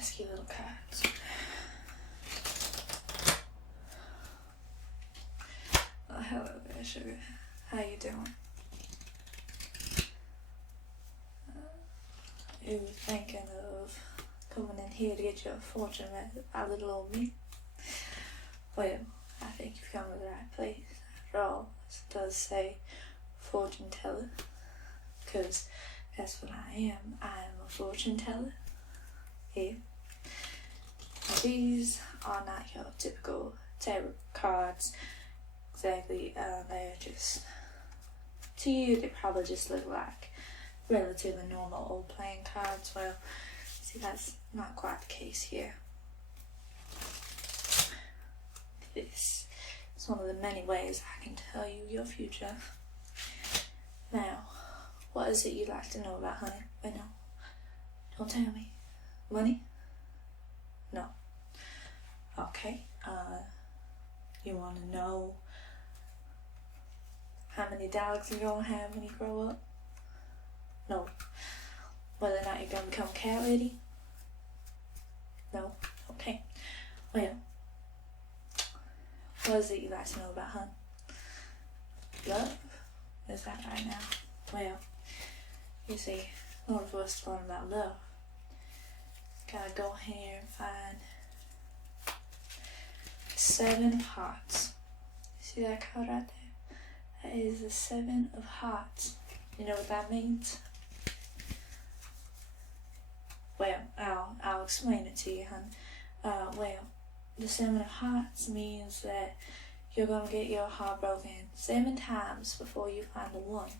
pesky little cards. Oh, hello there, sugar. How you doing? You were thinking of coming in here to get your fortune read by little old me? Well, I think you've come to the right place. After all, it does say fortune teller, because that's what I am. I am a fortune teller. Here. Now, these are not your typical tarot cards. Exactly, they're just, to you, they probably just look like relatively normal old playing cards. Well, see, that's not quite the case here. This is one of the many ways I can tell you your future. Now, what is it you'd like to know about, honey? Wait, no. Don't tell me. Money? No. Okay, you want to know how many dogs you're going to have when you grow up? No. Whether or not you're going to become a cat lady? No. Okay. Well, what is it you'd like to know about, hun? Love? Is that right now? Well, you see, in order for us to learn about love, gotta go here and find 7 of hearts. See that card right there? That is the 7 of hearts. You know what that means? Well, I'll explain it to you, hon. Well, the 7 of hearts means that you're gonna get your heart broken 7 times before you find the one.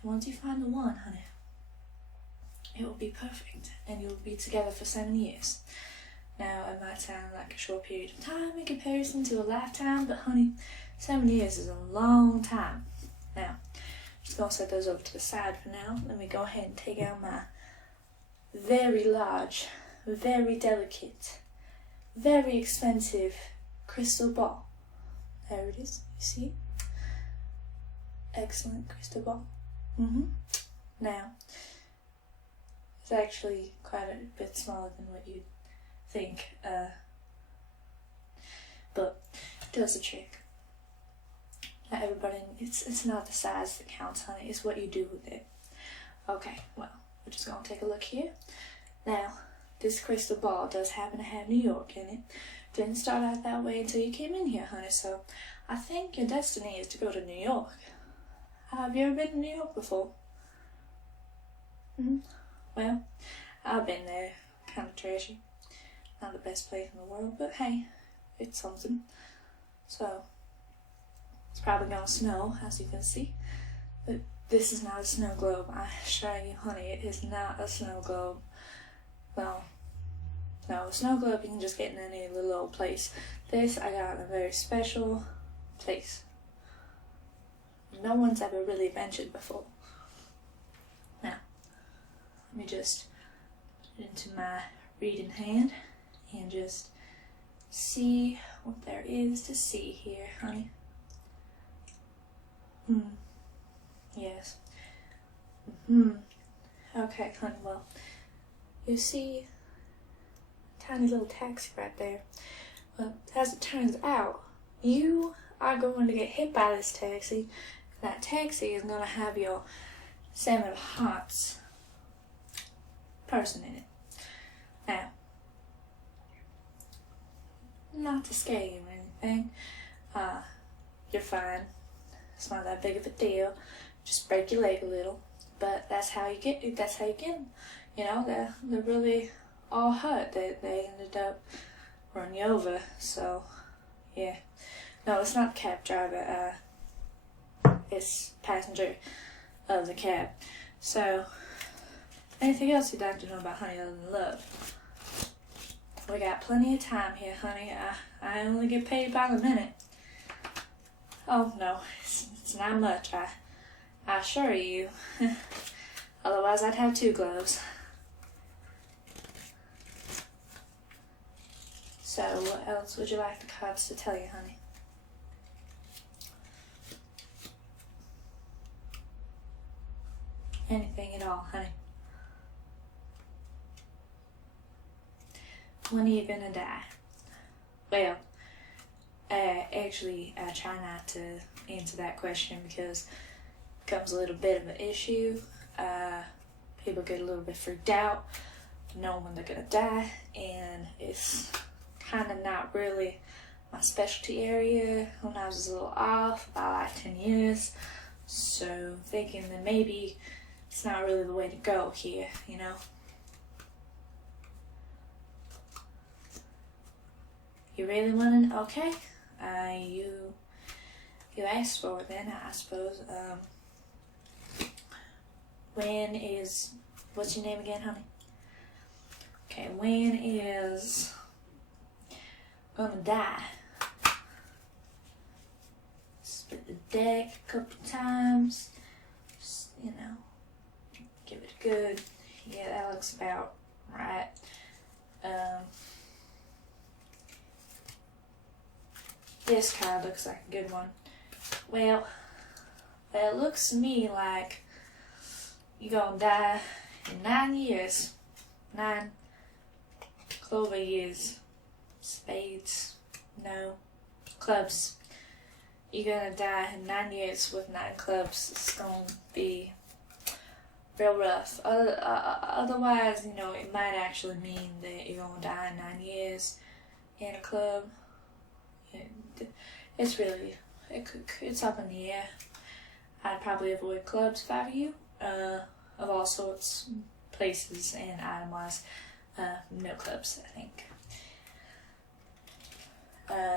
And once you find the one, honey, it will be perfect, and you'll be together for 7 years. Now, it might sound like a short period of time in comparison to a lifetime, but honey, 7 years is a long time. Now, just gonna set those over to the side for now. Let me go ahead and take out my very large, very delicate, very expensive crystal ball. There it is, you see it? Excellent crystal ball. Now, it's actually quite a bit smaller than what you'd think, but it does the trick. Not everybody, it's not the size that counts, honey, it's what you do with it. Okay, well, we're just gonna take a look here. Now, this crystal ball does happen to have New York in it. Didn't start out that way until you came in here, honey, so I think your destiny is to go to New York. Have you ever been to New York before? Well, I've been there. Kind of trashy. Not the best place in the world, but hey, it's something. So, it's probably gonna snow, as you can see. But this is not a snow globe. I assure you, honey, it is not a snow globe. Well, no, a snow globe you can just get in any little old place. This I got in a very special place. No one's ever really ventured before. Now, let me just put it into my reading hand and just see what there is to see here, honey. Yes. Okay, honey, well, you see a tiny little taxi right there. Well, as it turns out, you are going to get hit by this taxi. That taxi is going to have your 7 of hearts person in it. Now, not to scare you or anything, you're fine. It's not that big of a deal. Just break your leg a little, but that's how you get them. You know, they're really all hurt. They ended up running you over. So, yeah. No, it's not the cab driver. It's passenger of the cab. So, anything else you'd like to know about honey other than love? We got plenty of time here, honey. I only get paid by the minute. Oh no, it's not much. I assure you. Otherwise, I'd have 2 gloves. So, what else would you like the cards to tell you, honey? Anything at all, honey. When are you gonna die? Well, actually, I try not to answer that question because it becomes a little bit of an issue. People get a little bit freaked out knowing when they're gonna die, and it's kind of not really my specialty area. When I was a little off by like 10 years, so thinking that maybe it's not really the way to go here, you know. You really want to? Okay. You asked for it then, I suppose. What's your name again, honey? Okay, when is gonna die? Split the deck a couple times. Just, you know, give it a good. Yeah, that looks about right. This card looks like a good one. Well, it looks to me like you're gonna die in 9 years. 9 clover years. Spades. No. Clubs. You're gonna die in 9 years with 9 clubs. It's gonna be real rough. Otherwise, you know, it might actually mean that you're gonna die in 9 years in a club. It's really, it's up in the air. I'd probably avoid clubs if I were you, of all sorts, places, and item-wise. No clubs, I think.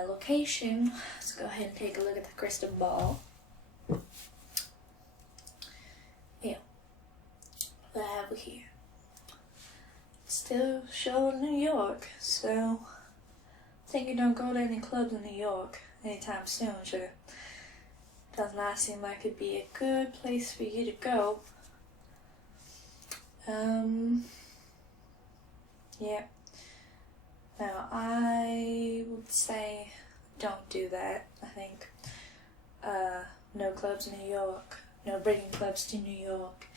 Location, let's go ahead and take a look at the crystal ball. Yeah, what have we here? It's still showing New York, so I think you don't go to any clubs in New York anytime soon, sure. Does not seem like it'd be a good place for you to go. Yeah. Now, I would say don't do that, I think. No clubs in New York. No bringing clubs to New York.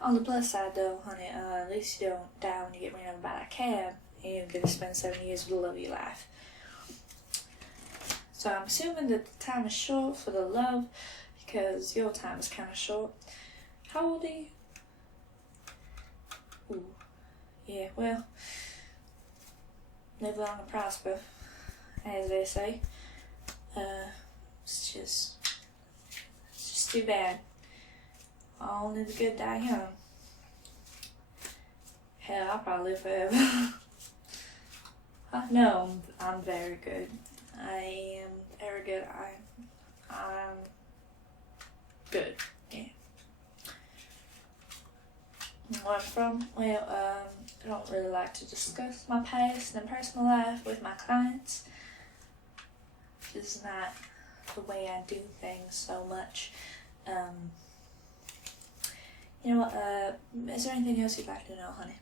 On the plus side, though, honey, at least you don't die when you get ran over by a cab and you're going to spend 7 years with the love of your life. So I'm assuming that the time is short for the love because your time is kind of short. How old are you? Ooh. Yeah, well, live long and prosper, as they say. It's just too bad. Only the good die young. Hell, I'll probably live forever. No, I'm very good. I am very good. I'm good. Yeah. Where I'm from? Well, I don't really like to discuss my past and personal life with my clients. This is not the way I do things so much. You know what? Is there anything else you'd like to know, honey?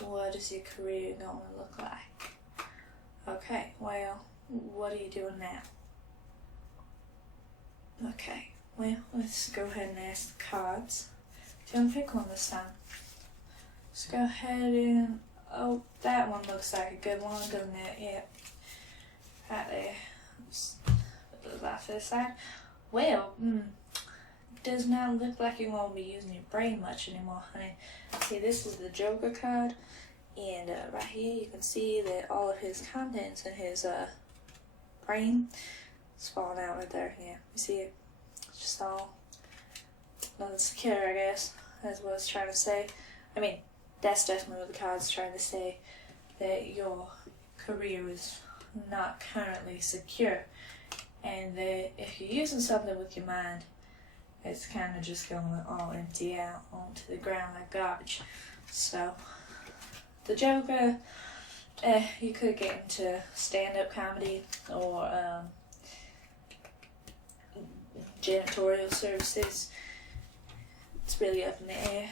What is your career going to look like? Okay, well, what are you doing now? Okay, well, let's go ahead and ask the cards. Do you want to pick one this time? Let's go ahead and... Oh, that one looks like a good one, doesn't it? Yep. Right there. Just put those off to the side. Well, does not look like you won't be using your brain much anymore, honey. See, this is the Joker card, and right here you can see that all of his contents in his brain is falling out right there. Yeah, you see it? It's just all nothing secure, I guess. That's what it's trying to say. I mean, that's definitely what the card's trying to say, that your career is not currently secure, and that if you're using something with your mind, it's kind of just going to all empty out onto the ground like garbage. So, the Joker, you could get into stand-up comedy or janitorial services. It's really up in the air.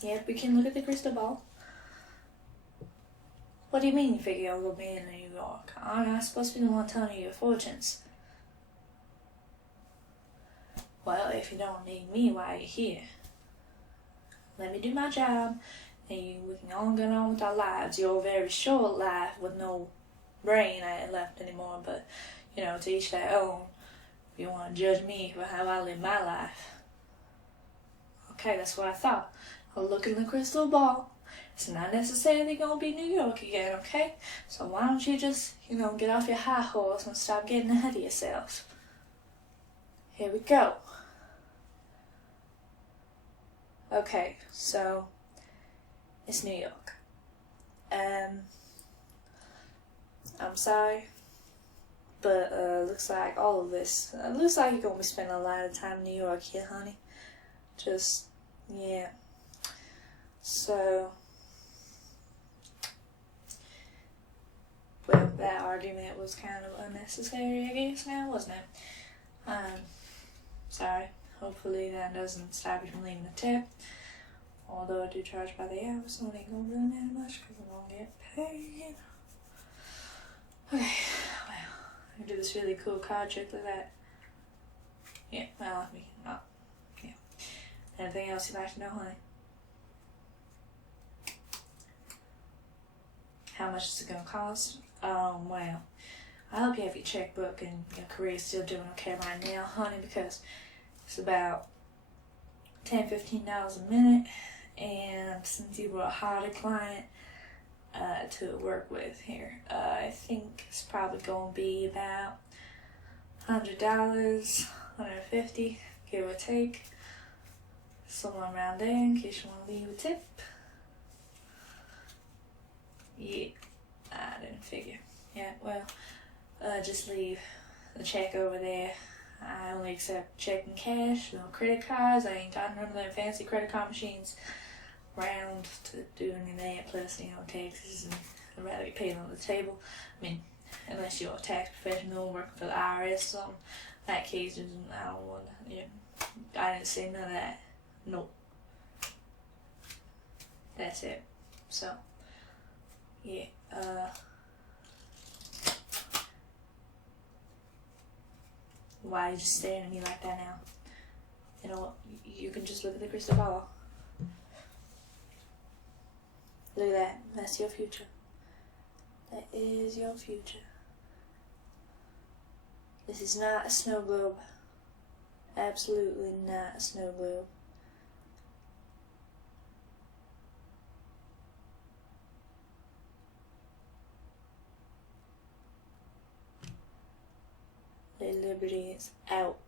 Yeah, we can look at the crystal ball. What do you mean you figure you're going to be in New York? Aren't I supposed to be the one telling you your fortunes? Well, if you don't need me, why are you here? Let me do my job, and we can all get on with our lives. Your very short life with no brain ain't left anymore, but, to each their own. If you want to judge me for how I live my life. Okay, that's what I thought. I'll look in the crystal ball. It's not necessarily going to be New York again, okay? So why don't you just, get off your high horse and stop getting ahead of yourself. Here we go. Okay, so it's New York. I'm sorry, but looks like all of this, looks like you're going to be spending a lot of time in New York here, honey. Just, yeah. So, well, that argument was kind of unnecessary, I guess now, wasn't it? Sorry. Hopefully that doesn't stop you from leaving a tip. Although I do charge by the hour, so it ain't gonna really matter much because I'm gonna get paid. Okay, well, I can do this really cool card trick like that. Yeah, well, yeah. Anything else you'd like to know, honey? How much is it gonna cost? Well, I hope you have your checkbook and your career's still doing okay right now, honey, because it's about $10-15 a minute, and since you were a harder client to work with here, I think it's probably going to be about $100, $150, give or take, somewhere around there in case you want to leave a tip. Yeah, I didn't figure. Yeah, well, just leave the check over there. I only accept check and cash, no credit cards. I ain't got none of them fancy credit card machines around to do any of that. Plus, taxes, and I'd rather get paid on the table. I mean, unless you're a tax professional working for the IRS or something. In that case, I don't want to, I didn't say none of that. Nope. That's it. So, yeah, why are you just staring at me like that now? You know what? You can just look at the crystal ball. Look at that. That's your future. That is your future. This is not a snow globe. Absolutely not a snow globe. Lady Liberty is out.